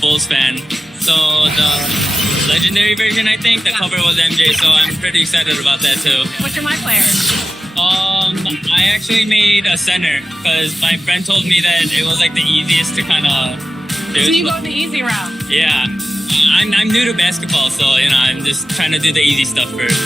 Bulls fan. So the legendary version, I think, the cover was MJ, so I'm pretty excited about that too. What's your My Player? I actually made a center because my friend told me that it was like the easiest to kind of do. So you go the easy route? Yeah. I'm new to basketball, so I'm just trying to do the easy stuff first.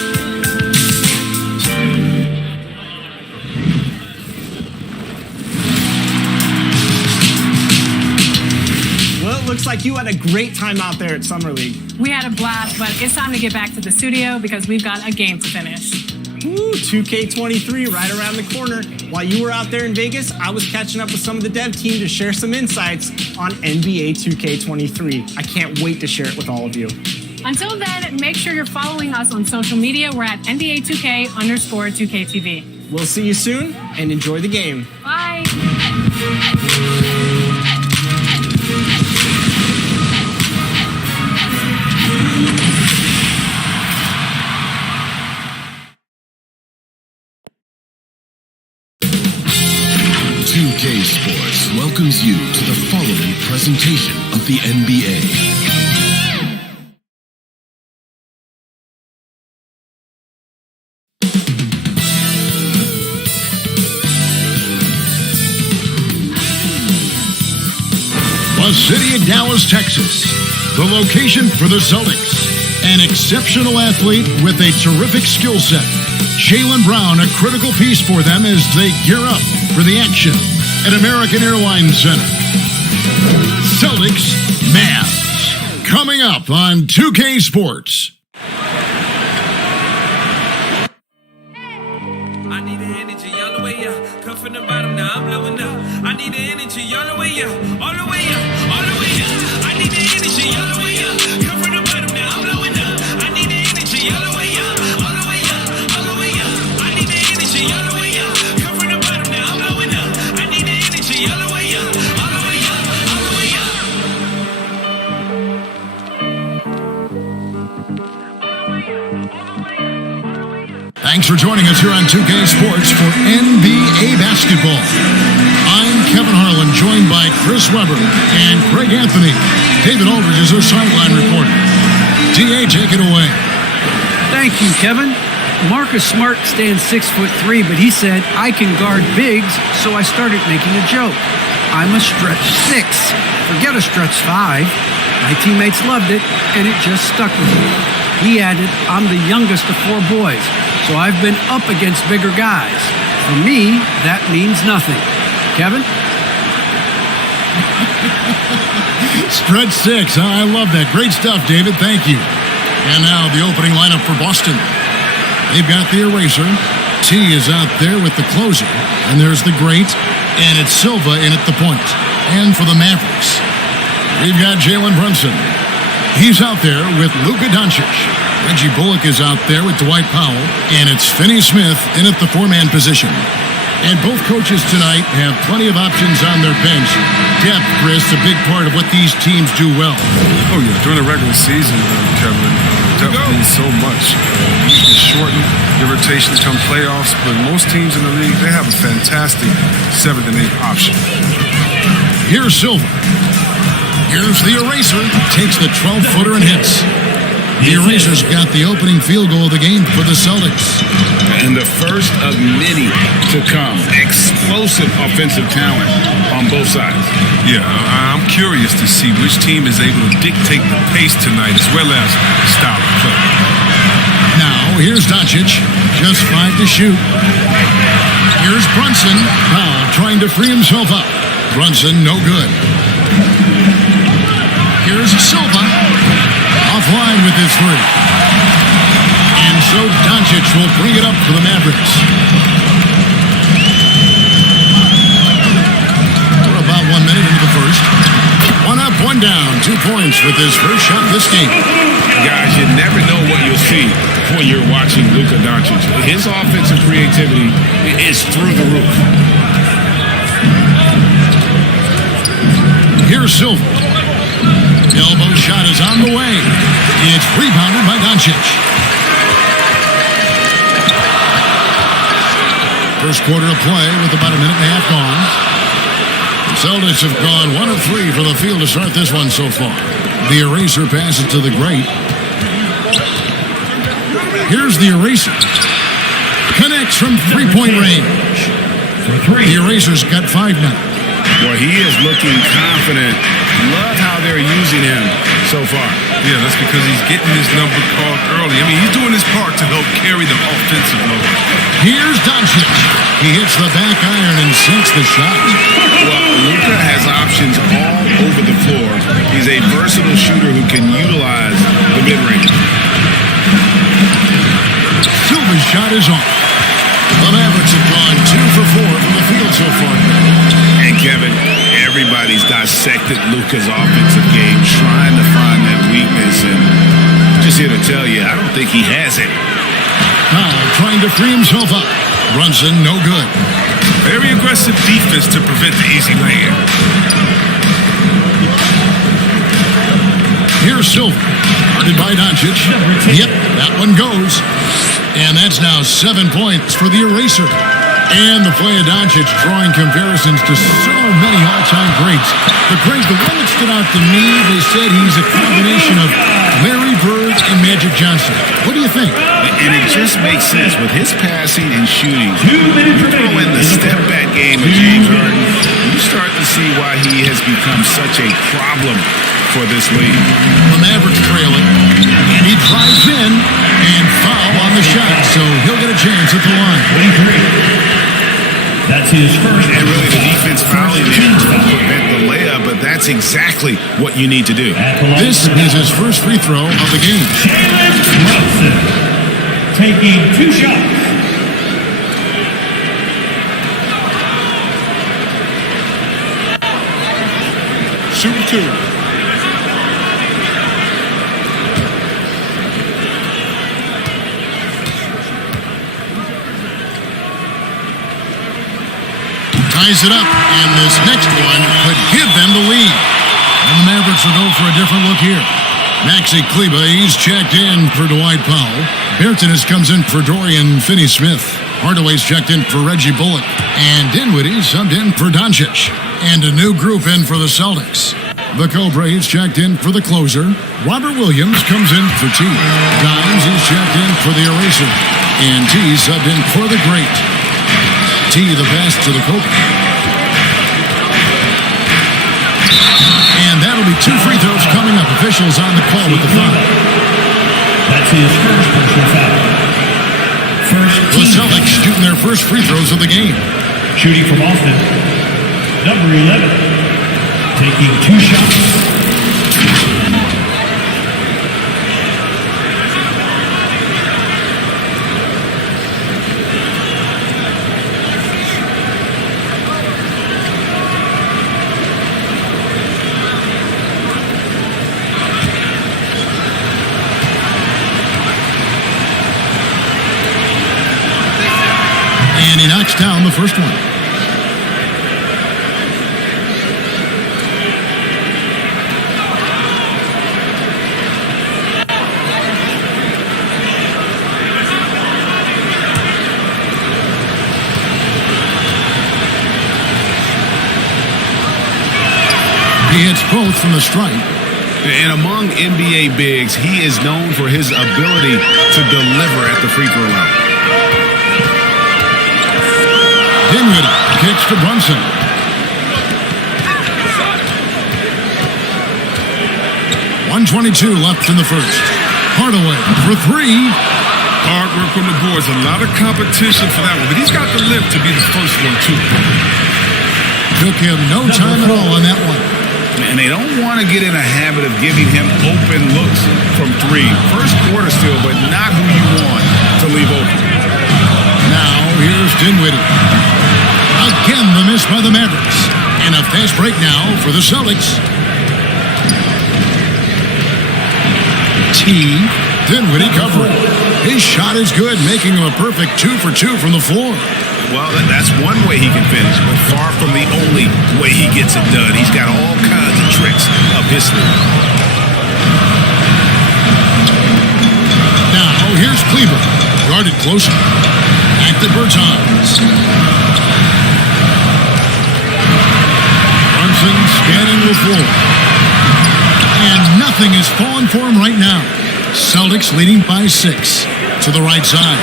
Well, it looks like you had a great time out there at Summer League. We had a blast, but it's time to get back to the studio because we've got a game to finish. Ooh, 2K23 right around the corner. While you were out there in Vegas, I was catching up with some of the dev team to share some insights on NBA 2K23. I can't wait to share it with all of you. Until then, make sure you're following us on social media. We're at NBA2K_2KTV. We'll see you soon, and enjoy the game. Bye. 2K Sports welcomes you to the following presentation of the NBA. The city of Dallas, Texas. The location for the Celtics. An exceptional athlete with a terrific skill set. Jaylen Brown, a critical piece for them as they gear up for the action at American Airlines Center. Celtics, Mavs. Coming up on 2K Sports. I need the energy all the way up. Come from the bottom, now I'm blowing up. I need the energy all the way up. All the way up, all the way up. I need the energy all the way up. Come from the bottom, now I'm blowing up. I need the energy all the way up. All the way up, all the way up. I need the energy all the way up. Come from the bottom, now I'm blowing up. I need the energy all the way up. All the way up, all the way up. Thanks for joining us here on 2K Sports for NBA basketball. I'm Kevin Harlan, joined by Chris Webber and Craig Anthony. David Aldridge is our sideline reporter. DA, take it away. Thank you, Kevin. Marcus Smart stands 6'3", but he said, I can guard bigs, so I started making a joke. I'm a stretch 6. Forget a stretch 5. My teammates loved it, and it just stuck with me. He added, I'm the youngest of 4 boys, so I've been up against bigger guys. For me, that means nothing. Kevin? Stretch 6. I love that. Great stuff, David. Thank you. And now the opening lineup for Boston. They've got the eraser. T is out there with the closer. And there's the great. And it's Silva in at the point. And for the Mavericks, we've got Jalen Brunson. He's out there with Luka Doncic. Reggie Bullock is out there with Dwight Powell. And it's Finney Smith in at the 4-man position. And both coaches tonight have plenty of options on their bench. Depth, Chris, a big part of what these teams do well. Oh, yeah. During the regular season, Kevin, depth means so much. You can shorten the rotations come playoffs, but most teams in the league, they have a fantastic 7th and 8th option. Here's Silva. Here's the eraser. Takes the 12-footer and hits. The eraser's got the opening field goal of the game for the Celtics. And the first of many to come. Explosive offensive talent on both sides. Yeah, I'm curious to see which team is able to dictate the pace tonight as well as the style of play. Now, here's Doncic. Just 5 to shoot. Here's Brunson. Powell trying to free himself up. Brunson, no good. Here's Silva. Offline with his 3. And so Doncic will bring it up for the Mavericks. We're about 1 minute into the first. 1 up, 1 down. 2 points with his first shot this game. Guys, you never know what you'll see when you're watching Luka Doncic. His offensive creativity is through the roof. Here's Silva. Elbow shot is on the way. It's rebounded by Doncic. First quarter of play with about 1.5 minutes gone. Celtics have gone 1 of 3 from the field to start this one so far. The eraser passes to the great. Here's the eraser. Connects from three-point range. The eraser's got 5 now. Well, he is looking confident. Love how they're using him so far. Yeah, that's because he's getting his number called early. I mean, he's doing his part to help carry the offensive load. Here's Doncic. He hits the back iron and sinks the shot. Well, Luka has options all over the floor. He's a versatile shooter who can utilize the mid-range. Silva's shot is on. The Mavericks have gone 2 for 4 from the field so far. And Kevin, everybody's dissected Luka's offensive game, trying to find that weakness. And just here to tell you, I don't think he has it. Powell trying to free himself up. Brunson, no good. Very aggressive defense to prevent the easy lay-in. Here's Silva. Guarded by Doncic. Yep, that one goes. And that's now 7 points for the eraser. And the play of Doncic drawing comparisons to so many all-time greats. The one that stood out to me, they said he's a combination of Larry Bird and Magic Johnson. What do you think? And it just makes sense with his passing and shooting. You throw in the step-back game of James Harden, you start to see why he has become such a problem for this league. The Mavericks trail it, and he drives in and foul on the shot, so he'll get a chance at the line. 23. That's his first. And really the defense fouling there to prevent the layup, but that's exactly what you need to do. This is his first free throw of the game. Jalen Brunson taking 2 shots. Super 2. Ties it up, and this next one could give them the lead. And the Mavericks will go for a different look here. Maxi Kleba, he's checked in for Dwight Powell. Bertanis comes in for Dorian Finney-Smith. Hardaway's checked in for Reggie Bullock. And Dinwiddie subbed in for Doncic. And a new group in for the Celtics. The Cobra, he's checked in for the closer. Robert Williams comes in for T. Dimes, he's checked in for the eraser. And T subbed in for the great. T the pass to the Cobra. And that'll be 2 free throws coming up. Officials on the call with the foul. That's his first personal foul. The Celtics shooting their first free throws of the game. Shooting from Austin, number 11, taking 2 shots. And he knocks down the first one. He hits both from the stripe. And among NBA bigs, he is known for his ability to deliver at the free throw line. Dinwiddie kicks to Brunson. .122 left in the first. Hardaway for 3. Hard work on the boards. A lot of competition for that one, but he's got the lift to be the first one, too. Took him no time at all on that one. And they don't want to get in a habit of giving him open looks from 3. First quarter still, but not who you want to leave open. Now here's Dinwiddie. Again, the miss by the Mavericks. And a fast break now for the Celtics. T. Dinwiddie covering. His shot is good, making him a perfect 2 for 2 from the floor. Well, that's one way he can finish, but far from the only way he gets it done. He's got all kinds of tricks up his sleeve. Now, here's Cleveland. Guarded closer. Back to Bertans. scanning the floor. And nothing is falling for him right now. Celtics leading by 6 to the right side.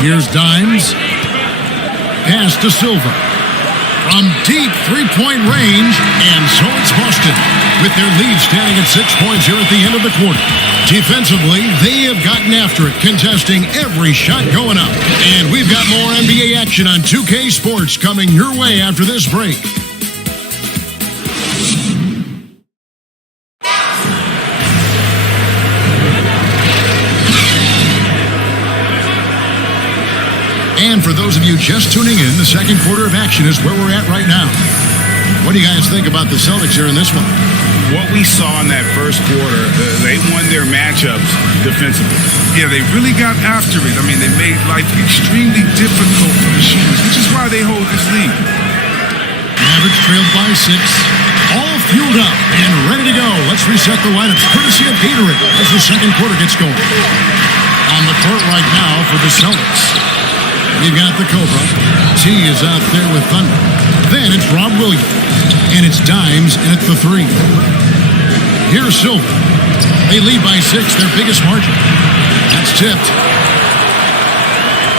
Here's Dimes. Pass to Silva. From deep three-point range, and so it's Boston, with their lead standing at 6 points here at the end of the quarter. Defensively, they have gotten after it, contesting every shot going up. And we've got more NBA action on 2K Sports coming your way after this break. And for those of you just tuning in, the second quarter of action is where we're at right now. What do you guys think about the Celtics here in this one? What we saw in that first quarter, they won their matchups defensively. Yeah, they really got after it. I mean, they made life extremely difficult for the shooters, which is why they hold this lead. Mavericks trailed by 6. All fueled up and ready to go. Let's reset the lineups courtesy of Gatorade as the second quarter gets going. On the court right now for the Celtics, we've got the Cobra. T is out there with Thunder. Then it's Rob Williams. And it's Dimes in at the 3. Here's Silva. They lead by 6, their biggest margin. That's tipped.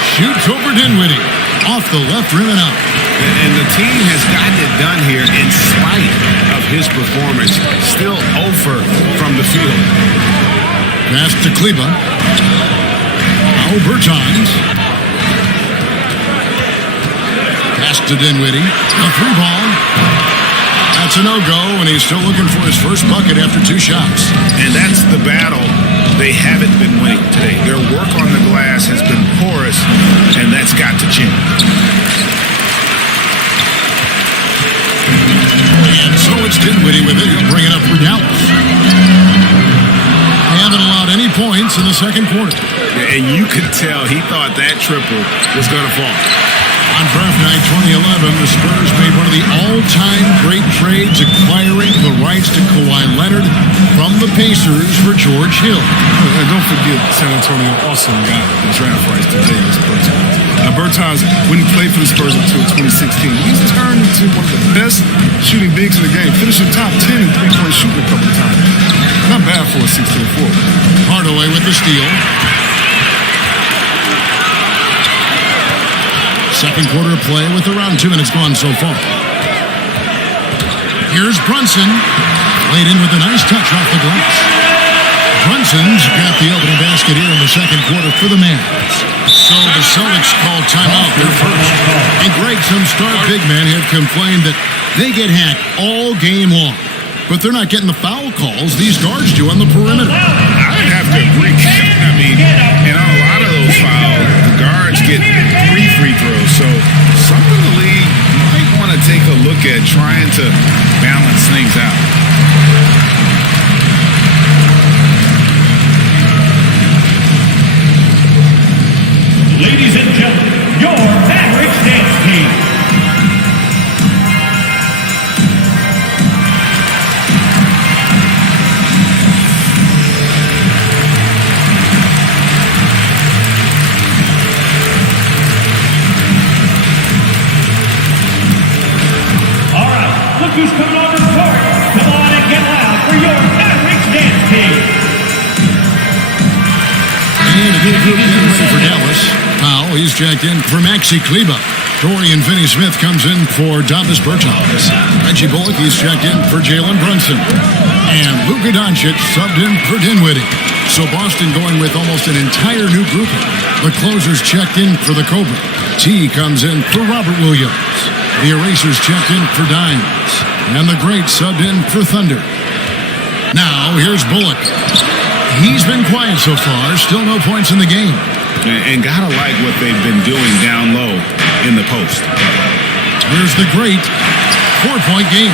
Shoots over Dinwiddie. Off the left rim and out. And the team has gotten it done here in spite of his performance. Still 0 from the field. Pass to Kleba. Now Bertans. Pass to Dinwiddie. A 3-ball. That's a no-go, and he's still looking for his first bucket after 2 shots. And that's the battle they haven't been winning today. Their work on the glass has been porous, and that's got to change. And so it's Dinwiddie with it to bring it up for Dallas. They haven't allowed any points in the second quarter. And you could tell he thought that triple was going to fall. On draft night 2011, the Spurs made one of the all-time great trades, acquiring the rights to Kawhi Leonard from the Pacers for George Hill. And don't forget, San Antonio also got the draft rights to Davis Bertans. Bertans, when he played for the Spurs until 2016, he's turned into one of the best shooting bigs in the game, finishing top 10 in three-point shooting a couple of times. Not bad for a 16-4. Hardaway with the steal. Second quarter of play with around 2 minutes gone so far. Here's Brunson. Laid in with a nice touch off the glass. Brunson's got the opening basket here in the second quarter for the Mavs. So the Celtics call timeout their first. And Greg, some star big men have complained that they get hacked all game long. But they're not getting the foul calls these guards do on the perimeter. I'd have to agree. I mean, and on a lot of those fouls, the guards get 3 free throws. So some of the league might want to take a look at trying to balance things out. Ladies and gentlemen, your Mavericks dance team. All right, look who's coming on the court. Come on and get loud for your Mavericks dance team. And a good group getting ready for Dallas. Powell, he's checked in for Maxi Kleba. Dorian Finney-Smith comes in for Davis Bertans. Reggie Bullock, he's checked in for Jalen Brunson. And Luka Doncic subbed in for Dinwiddie. So Boston going with almost an entire new grouping. The closers checked in for the Cobra. T comes in for Robert Williams. The Erasers checked in for Dimes. And the Great subbed in for Thunder. Now, here's Bullock. He's been quiet so far. Still no points in the game. And gotta like what they've been doing down low in the post. Here's the Great. 4-point game.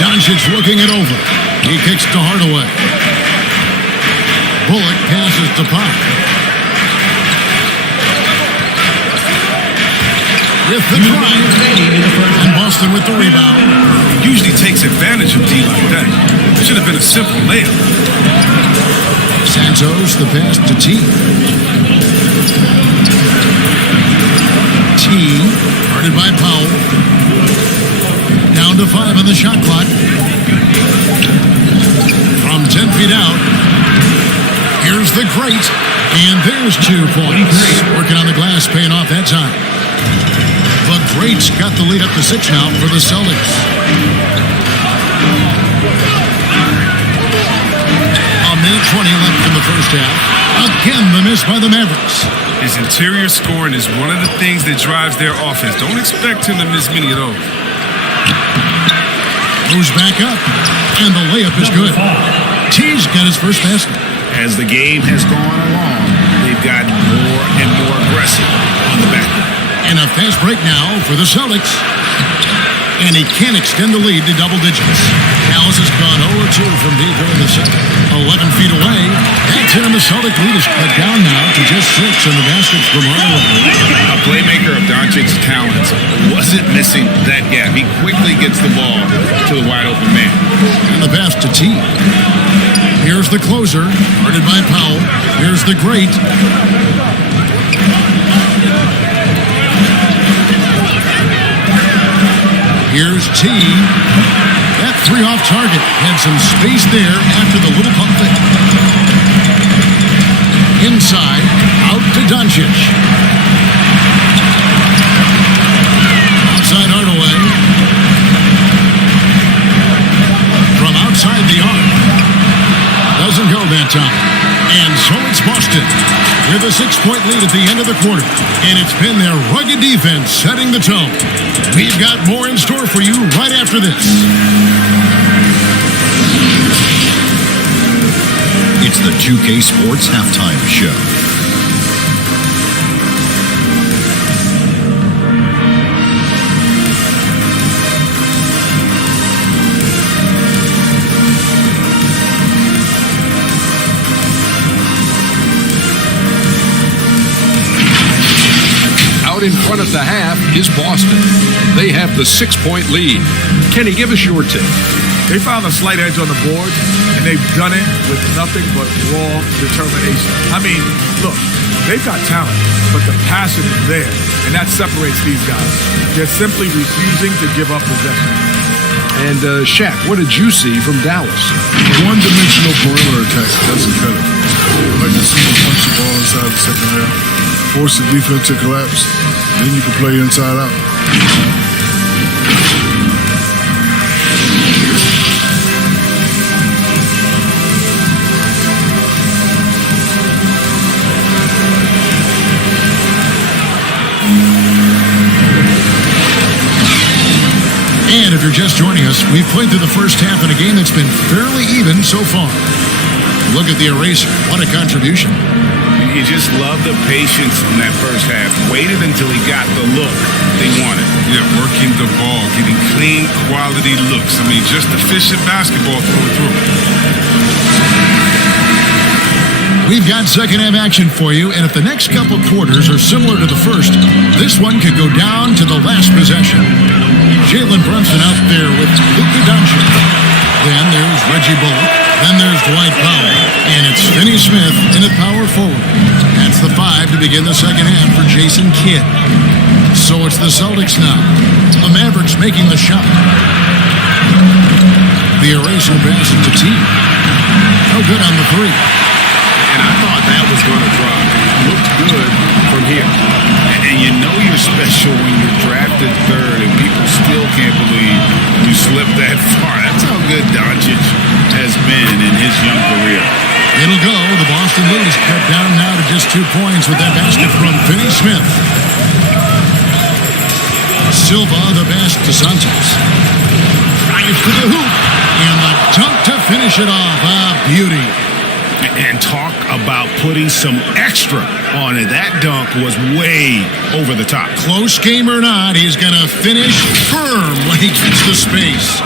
Doncic looking it over. He kicks to Hardaway. Bullock passes to Pop. With the drive. And Boston with the rebound. Usually takes advantage of D like that. It should have been a simple layup. San Santos, the pass to T. T, guarded by Powell. Down to 5 on the shot clock. From 10 feet out, here's the great, and there's 2 points. Working on the glass, paying off that time. The great's got the lead up to 6 now for the Celtics. A minute 20 left in the first half. Again, the miss by the Mavericks. His interior scoring is one of the things that drives their offense. Don't expect him to miss many of those. Moves back up, and the layup is good. T's got his first basket. As the game has gone along, they've gotten more and more aggressive on the back end. And a fast break now for the Celtics. And he can't extend the lead to double digits. Dallas has gone 0-2 from deep in the second. 11 feet away. That's it, and the Celtic lead is cut down now to just 6 in the baskets from Hardaway. A playmaker of Doncic's talents wasn't missing that gap. He quickly gets the ball to the wide open man. And the pass to T. Here's the closer, guarded by Powell. Here's the great. Here's T. That 3 off target. Had some space there after the little pump fake. Inside, out to Doncic. Outside Hardaway. From outside the arc. Doesn't go that time. And so it's Boston with a 6-point lead at the end of the quarter. And it's been their rugged defense setting the tone. We've got more in store for you right after this. It's the 2K Sports Halftime Show. In front of the half is Boston. They have the 6-point lead. Kenny, give us your take. They found a slight edge on the board, and they've done it with nothing but raw determination. I mean, look, they've got talent, but the passion is there, and that separates these guys. They're simply refusing to give up possession. And Shaq, what did you see from Dallas? One-dimensional perimeter attack doesn't cut it. I'd like to see them punch the ball inside the second half. Force the defense to collapse, then you can play inside out. And if you're just joining us, we've played through the first half in a game that's been fairly even so far. Look at the eraser. What a contribution. You just love the patience in that first half. Waited until he got the look they wanted. Yeah, working the ball, getting clean, quality looks. I mean, just efficient basketball through and through. We've got second half action for you, and if the next couple quarters are similar to the first, this one could go down to the last possession. Jalen Brunson out there with Luka Doncic. Then there's Reggie Bullock. Then there's Dwight Powell. And it's Finney Smith in at power forward. That's the 5 to begin the second half for Jason Kidd. So it's the Celtics now. The Mavericks making the shot. The eraser pass to T. No good on the 3. And I thought that was going to drop. Looked good from here. And you know you're special when you're drafted 3rd and people still can't believe you slipped that far. That's how good Doncic has been in his young career. It'll go. The Boston lead is cut down now to just 2 points with that basket from Finney Smith. Silva, the pass to Santos. Drives to the hoop. And the dunk to finish it off. Ah, beauty. And talk about putting some extra on it. That dunk was way over the top. Close game or not, he's going to finish firm when he gets the space.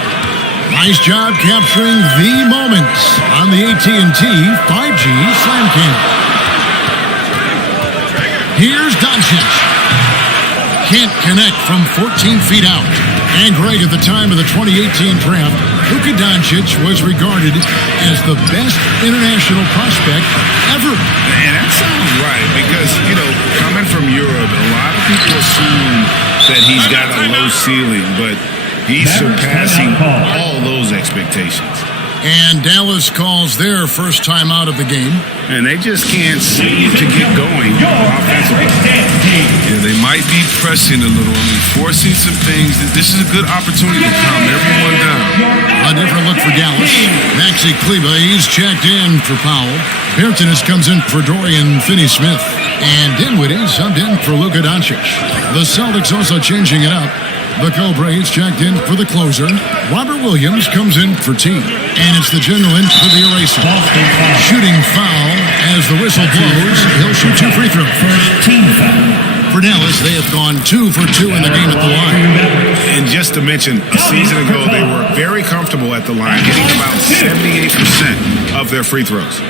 Nice job capturing the moment on the AT&T 5G Slam Cam. Here's Doncic. Can't connect from 14 feet out. And Greg, at the time of the 2018 draft, Luka Doncic was regarded as the best international prospect ever. And that sounds right because, coming from Europe, a lot of people assume that he's got a low ceiling, but he's surpassing all those expectations. And Dallas calls their first time out of the game. And they just can't seem to get going offensively. Yeah, they might be pressing a little. Forcing some things. This is a good opportunity to calm everyone down. A different look for Dallas. Maxi Kleba, he's checked in for Powell. Bertans comes in for Dorian Finney-Smith. And Dinwiddie subbed in for Luka Doncic. The Celtics also changing it up. The Cobra is checked in for the closer. Robert Williams comes in for T. And it's the general in for the eraser. Shooting foul as the whistle blows. He'll shoot 2 free throws. First team foul. For Dallas, they have gone 2 for 2 in the game at the line. And just to mention, a season ago, they were very comfortable at the line, getting about 78% of their free throws.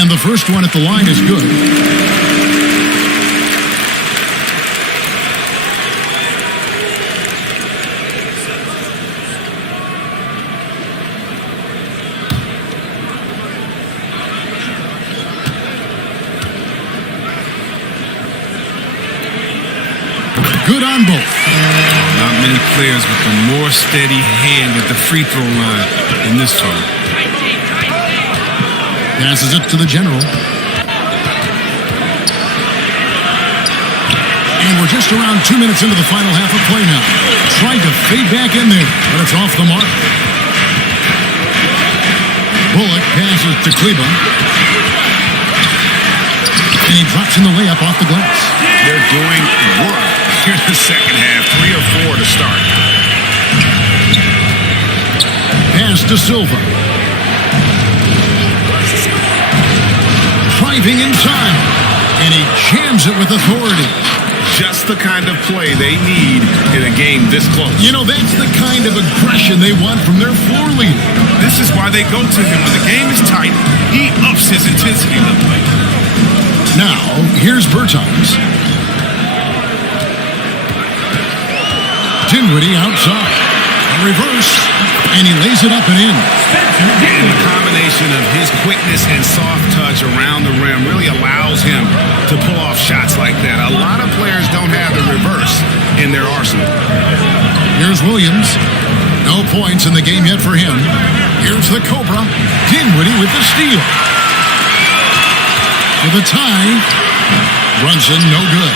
And the first one at the line is good. Good on both. Not many players with a more steady hand at the free throw line than this time. Passes it to the general. And we're just around 2 minutes into the final half of play now. Tried to fade back in there, but it's off the mark. Bullock passes to Kleba. And he drops in the layup off the glass. They're doing work here in the second half. 3 or 4 to start. Pass to Silva. Driving inside, and he jams it with authority. Just the kind of play they need in a game this close. That's the kind of aggression they want from their floor leader. This is why they go to him. When the game is tight, he ups his intensity level. Now, here's Bertans. Dinwiddie outside. A reverse, and he lays it up and in. And the combination of his quickness and soft touch around the rim really allows him to pull off shots like that. A lot of players don't have the reverse in their arsenal. Here's Williams. No points in the game yet for him. Here's the Cobra. Dinwiddie with the steal. For the tie. Brunson, no good.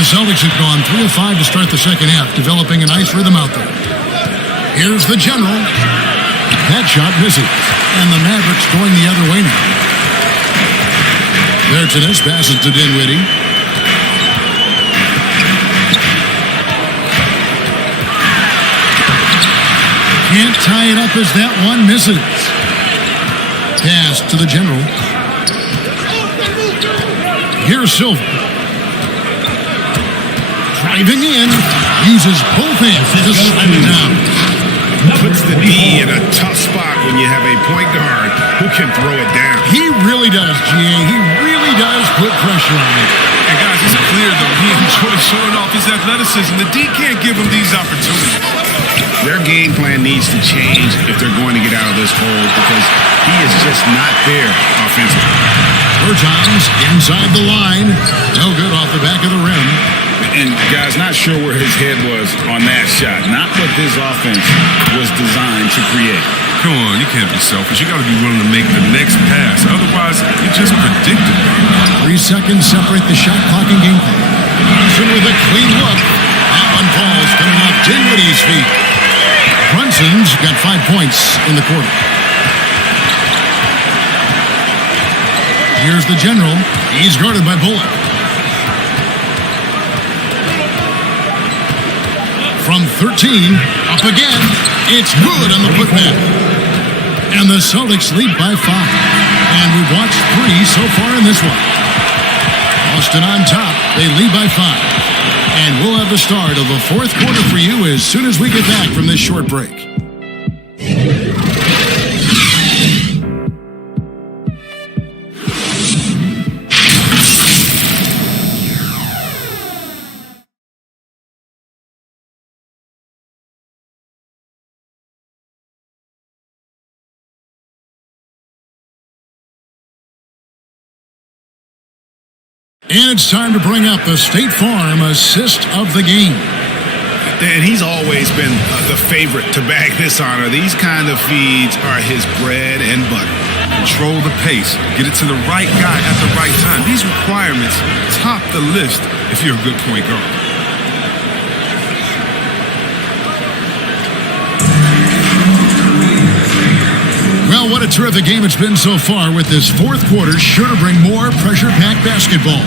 The Celtics have gone 3 of 5 to start the second half, developing a nice rhythm out there. Here's the general. That shot misses. And the Mavericks going the other way now. Bertans passes to Dinwiddie. Can't tie it up as that one misses. Pass to the general. Here's Silva. Driving in. Uses both hands to slam it down. Puts the D in a tough spot when you have a point guard who can throw it down. He really does, G.A. He really does put pressure on it. And guys, it's clear, though, he enjoys showing off his athleticism. The D can't give him these opportunities. Their game plan needs to change if they're going to get out of this hole because he is just not there offensively. Bertans inside the line. No good off the back of the rim. And guys, not sure where his head was on that shot. Not what this offense was designed to create. Come on, you can't be selfish. You got to be willing to make the next pass. Otherwise, you just predictable. 3 seconds separate the shot clock and game clock. Brunson with a clean look. That one falls, coming off Dinwiddie's feet. Brunson's got 5 points in the quarter. Here's the general. He's guarded by Bullock. From 13, up again. It's good on the putback. And the Celtics lead by 5. And we've watched 3 so far in this one. Boston on top. They lead by 5. And we'll have the start of the fourth quarter for you as soon as we get back from this short break. And it's time to bring up the State Farm assist of the game. And he's always been the favorite to bag this honor. These kind of feeds are his bread and butter. Control the pace. Get it to the right guy at the right time. These requirements top the list if you're a good point guard. Well, what a terrific game it's been so far, with this fourth quarter sure to bring more pressure-packed basketball.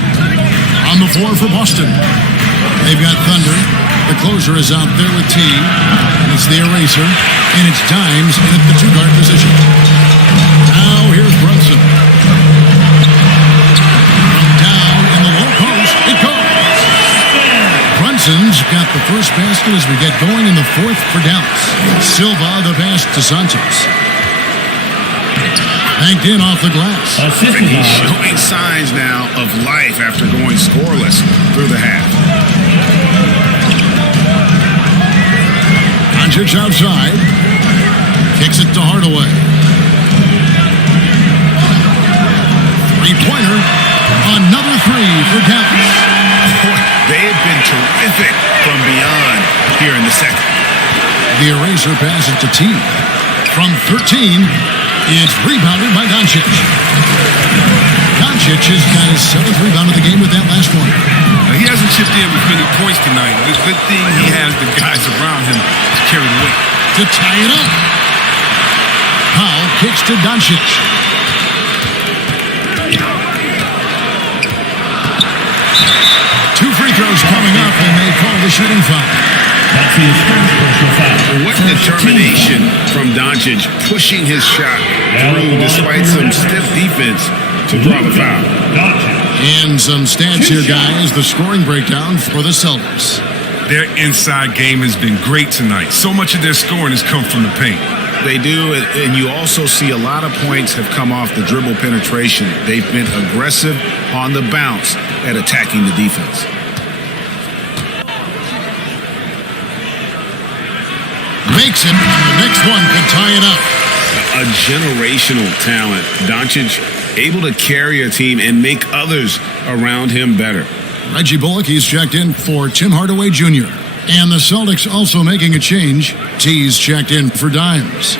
On the floor for Boston, they've got Thunder. The closer is out there with T. And it's the eraser. And it's Dimes in at the two-guard position. Now here's Brunson. From down in the low post, it goes. Brunson's got the first basket as we get going in the fourth for Dallas. Silva the pass to Sanchez. Banked in off the glass. And he's showing signs now of life after going scoreless through the half. Doncic outside. Kicks it to Hardaway. Three-pointer. Another three for Dallas. Boy, they have been terrific from beyond here in the second. The eraser passes to T. From 13, it's rebounded by Doncic. Doncic has got his seventh rebound of the game with that last one. He hasn't chipped in with many points tonight. The good thing he has the guys around him to carry the weight. To tie it up. Powell kicks to Doncic. Two free throws coming up, and they call the shooting foul. That's his first personal foul. What determination from Doncic, pushing his shot through despite some stiff defense to draw the foul. And some stats here, guys. The scoring breakdown for the Celtics. Their inside game has been great tonight. So much of their scoring has come from the paint. They do, and you also see a lot of points have come off the dribble penetration. They've been aggressive on the bounce at attacking the defense. Makes it, and the next one could tie it up. A generational talent. Doncic able to carry a team and make others around him better. Reggie Bullock, he's checked in for Tim Hardaway Jr. And the Celtics also making a change. T's checked in for Dimes.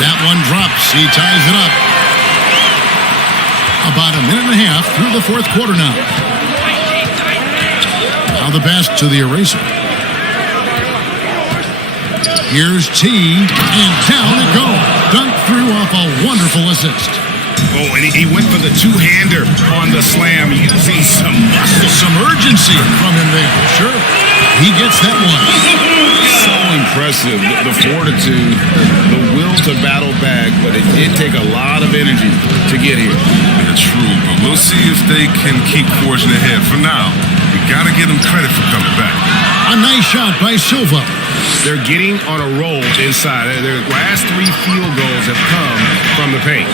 That one drops. He ties it up. About a minute and a half through the fourth quarter now. Now the pass to the eraser. Here's T, and down it goes. Dunked through off a wonderful assist. Oh, and he went for the two-hander on the slam. You can see some muscle, some urgency from him there. Sure, he gets that one. So impressive, the fortitude, the will to battle back, but it did take a lot of energy to get here. That's true, but we'll see if they can keep forging ahead. For now, we got to give them credit for coming back. A nice shot by Silva. They're getting on a roll inside. Their last three field goals have come from the paint.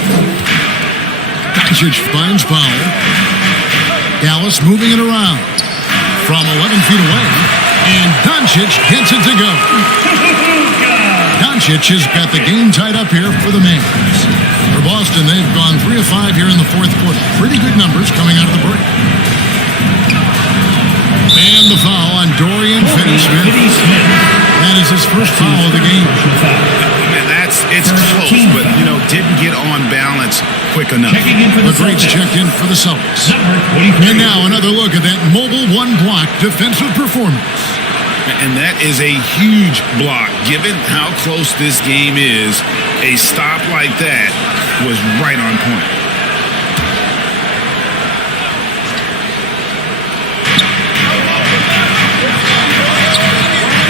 Doncic finds Powell. Dallas moving it around from 11 feet away. And Doncic gets it to go. Doncic has got the game tied up here for the Mavs. For Boston, they've gone 3 of 5 here in the fourth quarter. Pretty good numbers coming out of the break. And the foul on Dorian Finney-Smith. That is his first foul of the game. It's close, but, didn't get on balance quick enough. The Greats checked in for the Celtics. And now another look at that mobile one-block defensive performance. And that is a huge block. Given how close this game is, a stop like that was right on point.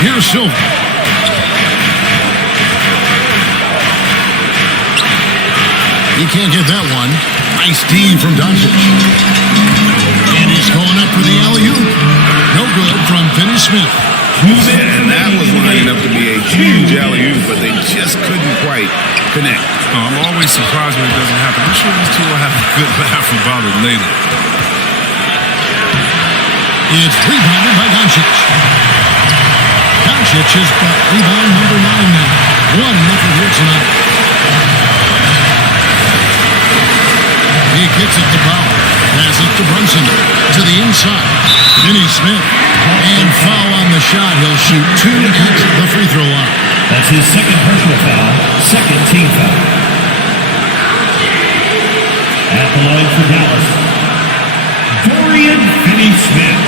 Here's Silva. He can't get that one. Nice D from Doncic. And he's going up for the alley-oop. No good from Finney Smith. And that was lining up to be a huge alley-oop, but they just couldn't quite connect. I'm always surprised when it doesn't happen. I'm sure these two will have a good laugh about it later. It's rebounded by Doncic. Doncic has got rebound number 9 now. 1-0 here tonight. He kicks it to Powell. Passes to Brunson. To the inside. Finney Smith. And foul on the shot. He'll shoot 2 at the free throw line. That's his second personal foul, second team foul. At the line for Dallas, Dorian Finney-Smith,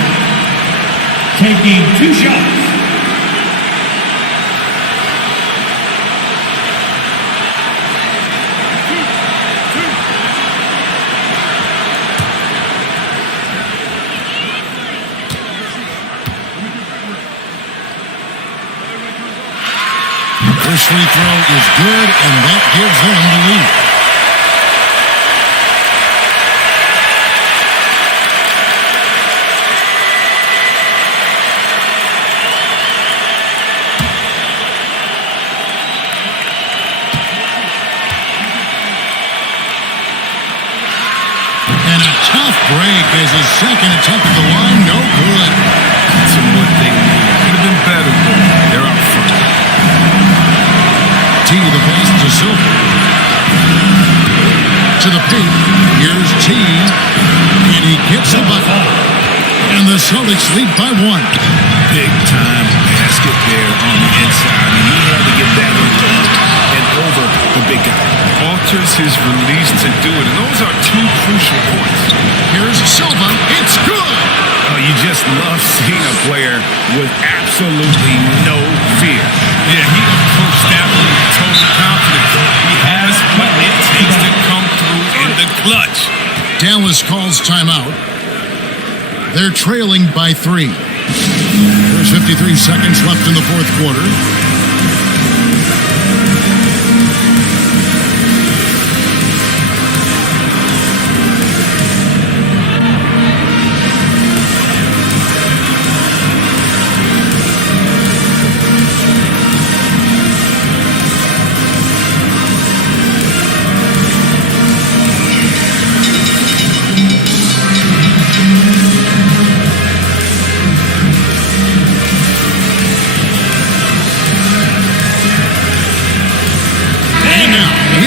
taking 2 shots. First free throw is good, and that gives them the lead. And a tough break as his second attempt at the line, no good. That's one thing. Could have been better, but they're out front. T, the pass to Silver. To the paint. Here's T. And he gets the bucket. And the Celtics lead by 1. Big time basket there on the inside. And he had to get that one up and over the big guy. Alters his release to do it. And those are 2 crucial points. Here's Silva. It's good. Oh, you just love seeing a player with absolutely no fear. Yeah, he approached that one with total confidence. He has what it takes to come through in the clutch. Dallas calls timeout. They're trailing by 3. There's 53 seconds left in the fourth quarter.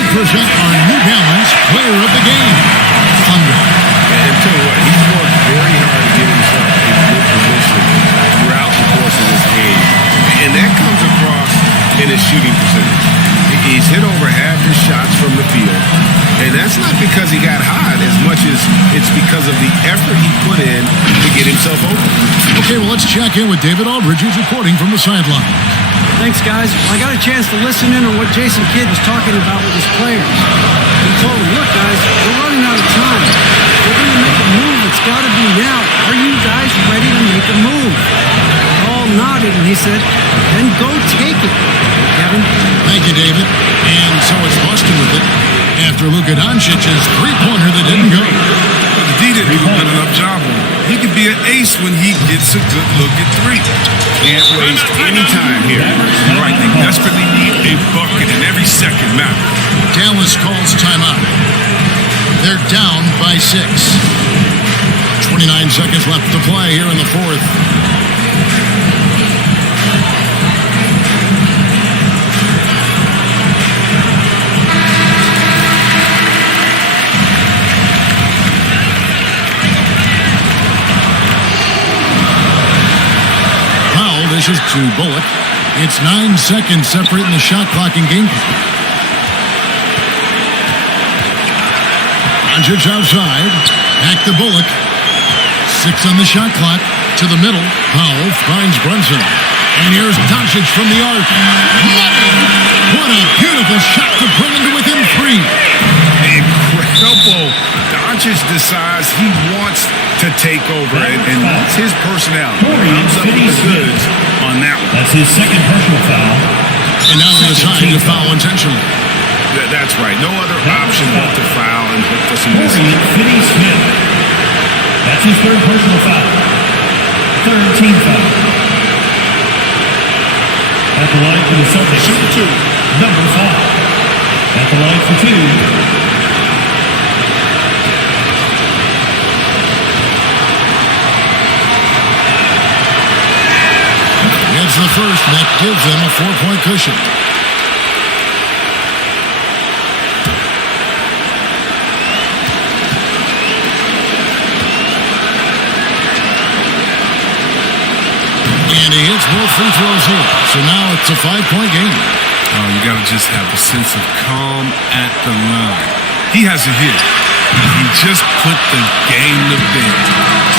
Present our New Balance Player of the Game, Thunder. And tell you what, he's worked very hard to get himself in good position throughout the course of this game. And that comes across in his shooting percentage. He's hit over half his shots from the field. And that's not because he got hot as much as it's because of the effort he put in to get himself open. Okay, well, let's check in with David Aldridge, who's reporting from the sideline. Thanks, guys. I got a chance to listen in on what Jason Kidd was talking about with his players. He told them, look, guys, we're running out of time. We're going to make a move. It's got to be now. Are you guys ready to make a move? They all nodded, and he said, then go take it, Kevin. Thank you, David. And so it's Boston with it after Luka Doncic's three-pointer that didn't go. The D didn't do a good enough job on it. He could be an ace when he gets a good look at 3. Can't waste any time here. Right, they desperately need a bucket, and every second matters. Dallas calls timeout. They're down by 6. 29 seconds left to play here in the fourth. Dishes to Bullock. It's 9 seconds separating the shot clock and game clock. Doncic outside. Back to Bullock. 6 on the shot clock. To the middle. Powell finds Brunson. And here's Doncic from the arc. Money! What a beautiful shot to bring him to within 3. Incredible. Doncic decides he wants to take over it, and that's his personality. Comes up with the goods on that one. That's his second personal foul. And now they decide to foul intentionally. That's right. No other option but to foul and hook for some Corey misses. Finney-Smith. That's his third personal foul. Third team foul. At the line for the Celtics. Number 5. At the line for 2. Gets the first, and that gives them a 4-point cushion. And he hits both free throws here. So now it's a 5-point game. You got to just have a sense of calm at the line. He has a hit. He just put the game to bed.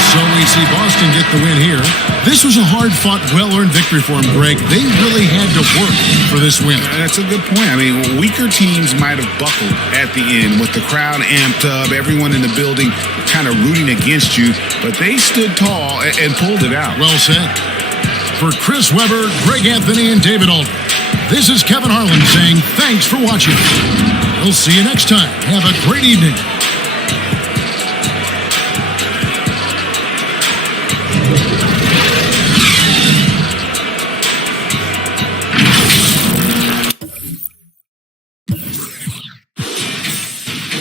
So we see Boston get the win here. This was a hard-fought, well-earned victory for him, Greg. They really had to work for this win. That's a good point. I mean, weaker teams might have buckled at the end with the crowd amped up, everyone in the building kind of rooting against you, but they stood tall and pulled it out. Well said. For Chris Webber, Greg Anthony, and David Aldridge, this is Kevin Harlan saying thanks for watching. We'll see you next time. Have a great evening.